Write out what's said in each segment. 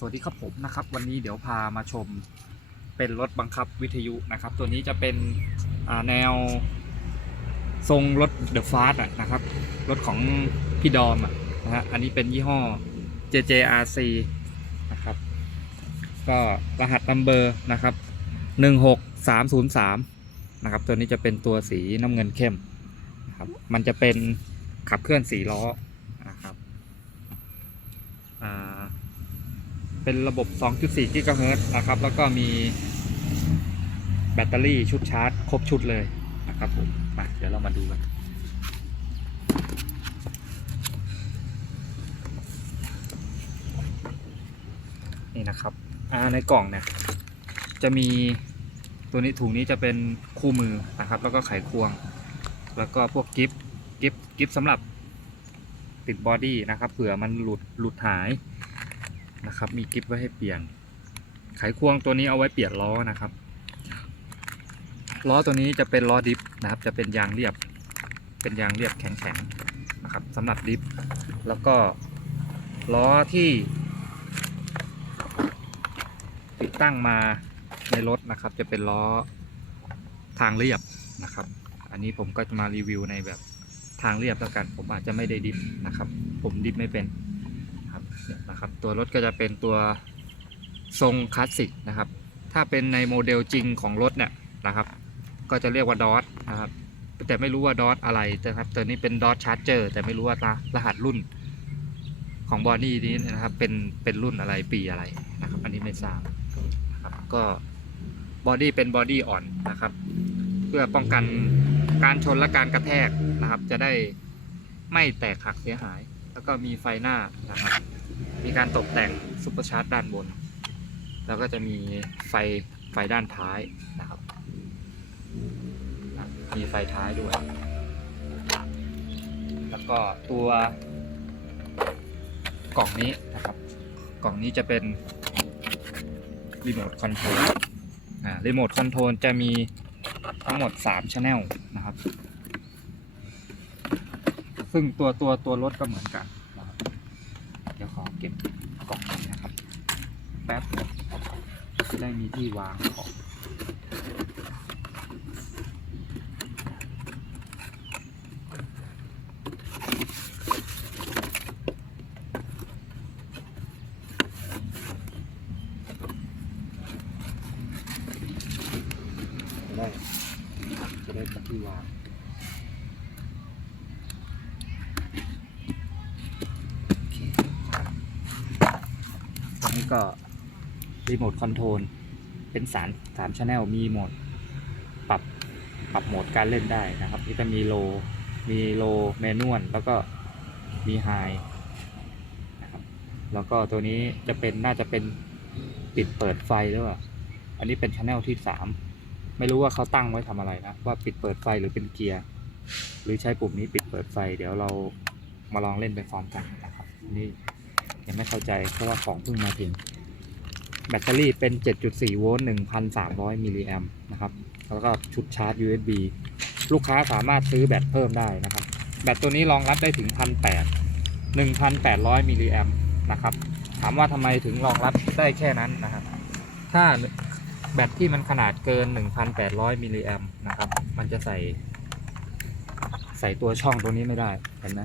สวัสดีครับผมนะครับ วันนี้เดี๋ยวพามาชมเป็นรถบังคับวิทยุนะครับ ตัวนี้จะเป็นแนวทรงรถเดอะฟาสต์นะครับ รถของพี่ดอมนะฮะอันนี้เป็นยี่ห้อ JJRC นะครับ ก็รหัสนัมเบอร์นะครับ 16303 นะครับ ตัวนี้จะเป็นตัวสีน้ำเงินเข้มนะครับ มันจะเป็นขับเคลื่อนสีล้อนะครับอ่า เป็นระบบ 2.4กิกะเฮิรตซ์นะครับ แล้วก็มีแบตเตอรี่ชุดชาร์จ ครบชุดเลยนะครับผมมาเดี๋ยวเรามาดูกันนี่นะครับอ่าในกล่องเนี่ยจะมีตัวนี้ถุงนี้จะเป็นคู่มือนะครับ แล้วก็ไขควง แล้วก็พวกกิฟต์กิฟต์กิฟต์สำหรับติดบอดี้นะครับเผื่อมันหลุดหลุดหาย นะครับ มีกิฟไว้ให้เปลี่ยน ไขควงตัวนี้เอาไว้เปลี่ยนล้อนะครับ ล้อตัวนี้จะเป็นล้อดิฟนะครับ จะเป็นยางเรียบ เป็นยางเรียบแข็งๆนะครับสำหรับดิฟ แล้วก็ล้อที่ ติดตั้งมาในรถนะครับ จะเป็นล้อทางเรียบนะครับ อันนี้ผมก็จะมารีวิวในแบบทางเรียบแล้วกัน ผมอาจจะไม่ได้ดิฟนะครับ ผมดิฟไม่เป็น นะครับตัวรถก็จะเป็นตัวทรงคลาสสิกนะครับ ถ้าเป็นในโมเดลจริงของรถเนี่ยนะครับ ก็จะเรียกว่าดอทนะครับแต่ไม่รู้ว่าดอทอะไรนะครับตัวนี้เป็นดอทชาร์จเจอร์แต่ไม่รู้ว่ารหัสรุ่นของบอดี้นี้นะครับเป็นเป็นรุ่นอะไรปีอะไรนะครับอันนี้ไม่ทราบนะครับก็บอดี้เป็นบอดี้อ่อนนะครับ เพื่อป้องกันการชนและการกระแทกนะครับ จะได้ไม่แตกหักเสียหาย แล้วก็มีไฟหน้านะครับ มีการตกแต่งซุปเปอร์ชาร์จด้านบน แล้วก็จะมีไฟไฟด้านท้ายนะครับมีไฟท้ายด้วย แล้วก็ตัวกล่องนี้นะครับ กล่องนี้จะเป็นรีโมทคอนโทรลอ่ารีโมทคอนโทรลจะมีทั้งหมด3 Channel นะครับ ซึ่งตัวตัวตัวรถก็เหมือนกัน เก็บกล่องนี้นะครับ แป๊บนึงจะได้มีที่วางของได้จะได้กับที่วาง ก็รีโมทคอนโทรลเป็นสามสามชแนลมีโหมดปรับปรับโหมดการเล่นได้นะครับ นี่จะมีโลมีโลแมนวลแล้วก็มีไฮนะครับแล้วก็ตัวนี้จะเป็นน่าจะเป็นปิดเปิดไฟหรือเปล่าอันนี้เป็นชแนลที่สามไม่รู้ว่าเขาตั้งไว้ทำอะไรนะ ว่าปิดเปิดไฟหรือเป็นเกียร์ หรือใช้ปุ่มนี้ปิดเปิดไฟ เดี๋ยวเรามาลองเล่นไปพร้อมกันนะครับนี่ ยังไม่เข้าใจเพราะว่าของเพิ่งมาถึง แบตเตอรี่เป็น 7.4 โวลต์ 1,300 มิลลิแอมป์นะครับ แล้วก็ชุดชาร์จ USB ลูกค้าสามารถซื้อแบตเพิ่มได้นะครับ แบตตัวนี้รองรับได้ถึง 1,800 1,800 มิลลิแอมป์นะครับ ถามว่าทำไมถึงรองรับได้แค่นั้นนะครับ ถ้าแบตที่มันขนาดเกิน 1,800 มิลลิแอมป์นะครับ มันจะใส่ ใส่ตัวช่องตัวนี้ไม่ได้ เห็นไหม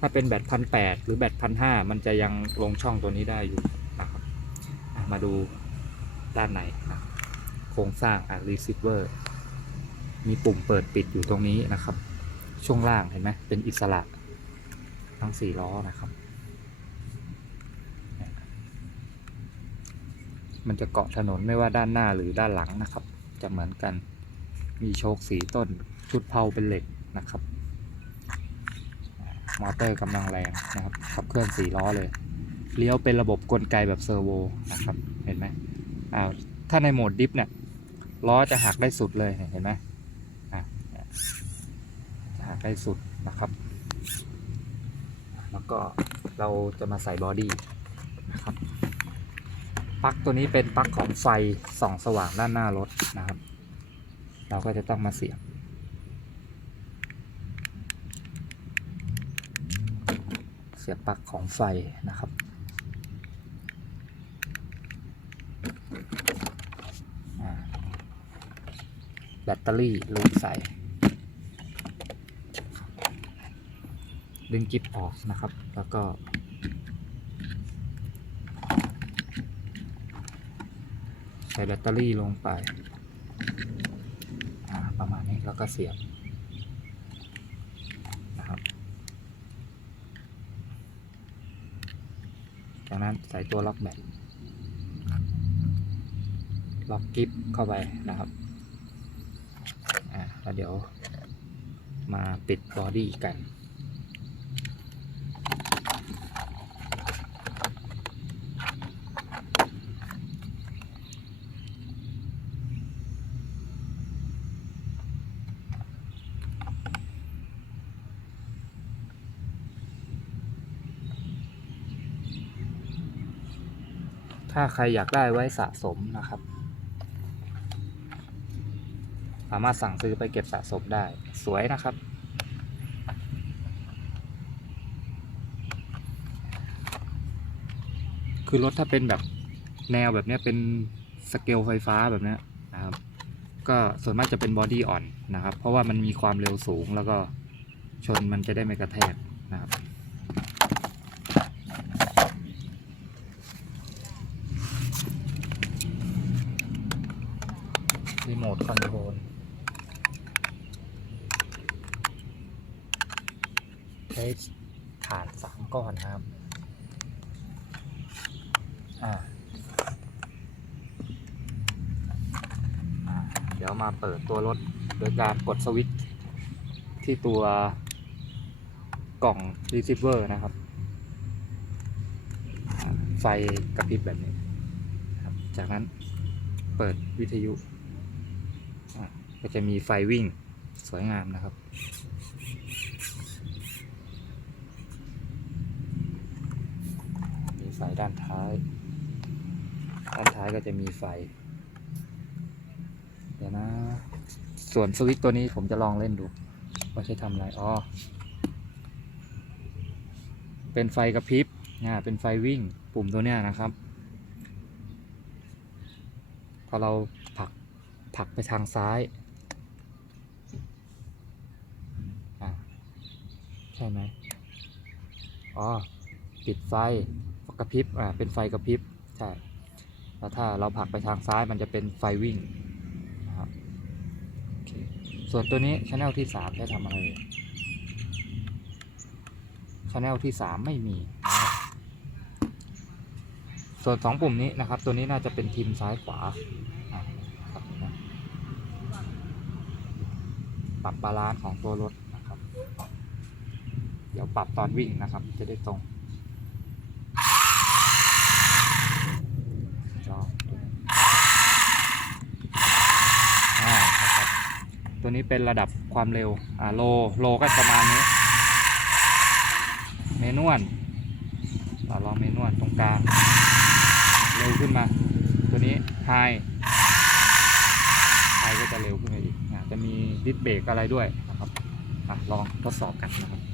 ถ้าเป็นแบตพันแหรือแบตพันห้ามันจะยังลงช่องตัวนี้ได้อยู่นะครับ มาดูด้านในนะโครงสร้างอะ receiver มีปุ่มเปิดปิดอยู่ตรงนี้นะครับ ช่วงล่างเห็นไหมเป็นอิสระทั้งสี่ล้อนะครับ มันจะเกาะถนนไม่ว่าด้านหน้าหรือด้านหลังนะครับ จะเหมือนกัน มีโชคสีต้น ชุดเพลาเป็นเหล็กนะครับ มอเตอร์กำลังแรงนะครับขับเคลื่อนสี่ล้อเลยเลี้ยวเป็นระบบกลไกแบบเซอร์โวนะครับเห็นไหมอ่าถ้าในโหมดดิฟเนี่ยล้อจะหักได้สุดเลยเห็นไหมอะจะหักได้สุดนะครับ แล้วก็เราจะมาใส่บอดี้นะครับปลั๊กตัวนี้เป็นปลั๊กของไฟส่องสว่างด้านหน้ารถนะครับ เราก็จะต้องมาเสียบ สียบปลั๊กของไฟนะครับ แบตเตอรี่ลูกใส่ ดึงกิ๊บออกนะครับ แล้วก็ ใส่แบตเตอรี่ลงไป ประมาณนี้แล้วก็เสียบ จากนั้นใส่ตัวล็อกแบตล็อกกิฟเข้าไปนะครับอ่าแล้วเดี๋ยวมาปิดบอดี้กัน ถ้าใครอยากได้ไว้สะสมนะครับ สามารถสั่งซื้อไปเก็บสะสมได้สวยนะครับ คือรถถ้าเป็นแบบแนวแบบนี้เป็นสเกลไฟฟ้าแบบนี้นะครับ ก็ส่วนมากจะเป็นบอดี้อ่อนนะครับ เพราะว่ามันมีความเร็วสูงแล้วก็ชนมันจะได้ไม่กระแทกนะครับ รีโมทคอนโทรลใช้ฐานสามก้อนนะครับ อ่าเดี๋ยวมาเปิดตัวรถโดยการกดสวิตช์ที่ตัวกล่อง receiver นะครับ ไฟกระพริบแบบนี้ครับจากนั้นเปิดวิทยุ ก็จะมีไฟวิ่งสวยงามนะครับ มีไฟด้านท้าย ด้านท้ายก็จะมีไฟ เดี๋ยวนะ ส่วนสวิตตัวนี้ผมจะลองเล่นดู ว่าใช้ทำอะไร อ๋อ เป็นไฟกระพริบเนี่ยเป็นไฟวิ่งปุ่มตัวเนี้ยนะครับ พอเราผลักผลักไปทางซ้ายอ่าใช่ไหมอ๋อ ปิดไฟ กระพริบอ่าเป็นไฟกระพริบใช่แล้วถ้าเราผลักไปทางซ้ายมันจะเป็นไฟวิ่งนะครับโอเคส่วนตัวนี้ช anel ที่สามใช้ทำอะไรช anel ที่สามไม่มีส่วนสองปุ่มนี้นะครับ ตัวนี้น่าจะเป็นทิมซ้ายขวาอะครับนะปรับบาลานซ์ของตัวรถนะครับ เดี๋ยวปรับตอนวิ่งนะครับ จะได้ตรงจอตัวนี้อ่านะครับ ตัวนี้เป็นระดับความเร็วอ่าโลโลก็ประมาณนี้ เมนวลเราลองเมนวลตรงกลางเร็วขึ้นมา ตัวนี้ไฮไฮก็จะเร็วขึ้นไปอีกอะจะมีดิสเบรกอะไรด้วยนะครับอะลองทดสอบกันนะครับ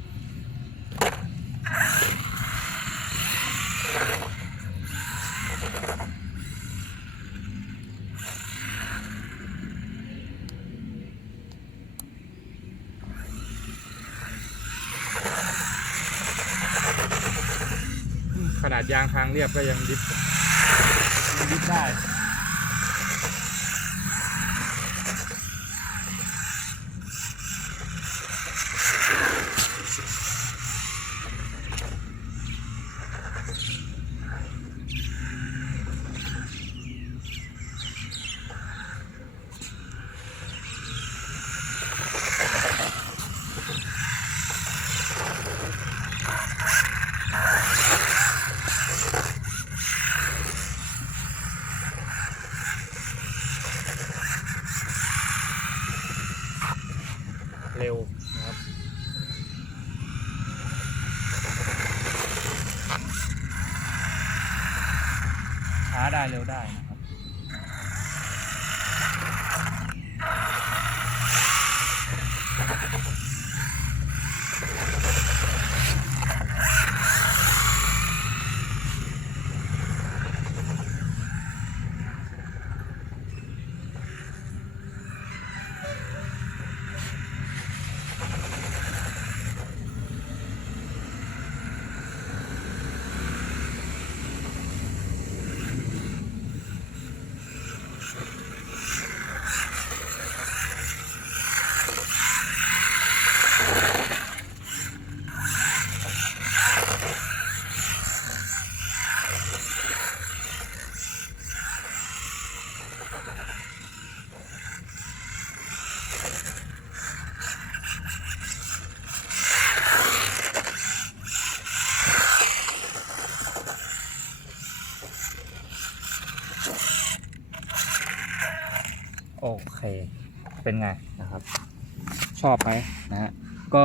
ขนาดยางทางเรียบก็ยังดิฟยังดิฟได้ เร็วได้นะครับ อ โอเค เป็นไงนะครับ ชอบไหมนะฮะก็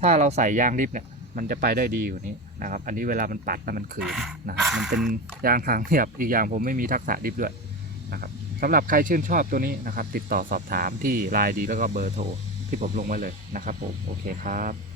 ถ้าเราใส่ยางดิฟเนี่ย มันจะไปได้ดีอยู่านี้นะครับ อันนี้เวลามันปัดแล้วมันขืนนะครับ มันเป็นยางทางเรียบอีกอย่างผมไม่มีทักษะดิฟด้วยนะครับสำหรับใครชื่นชอบตัวนี้นะครับ ติดต่อสอบถามที่ไลน์ดีแล้วก็เบอร์โทรที่ผมลงไว้เลยนะครับผมโอเคครับ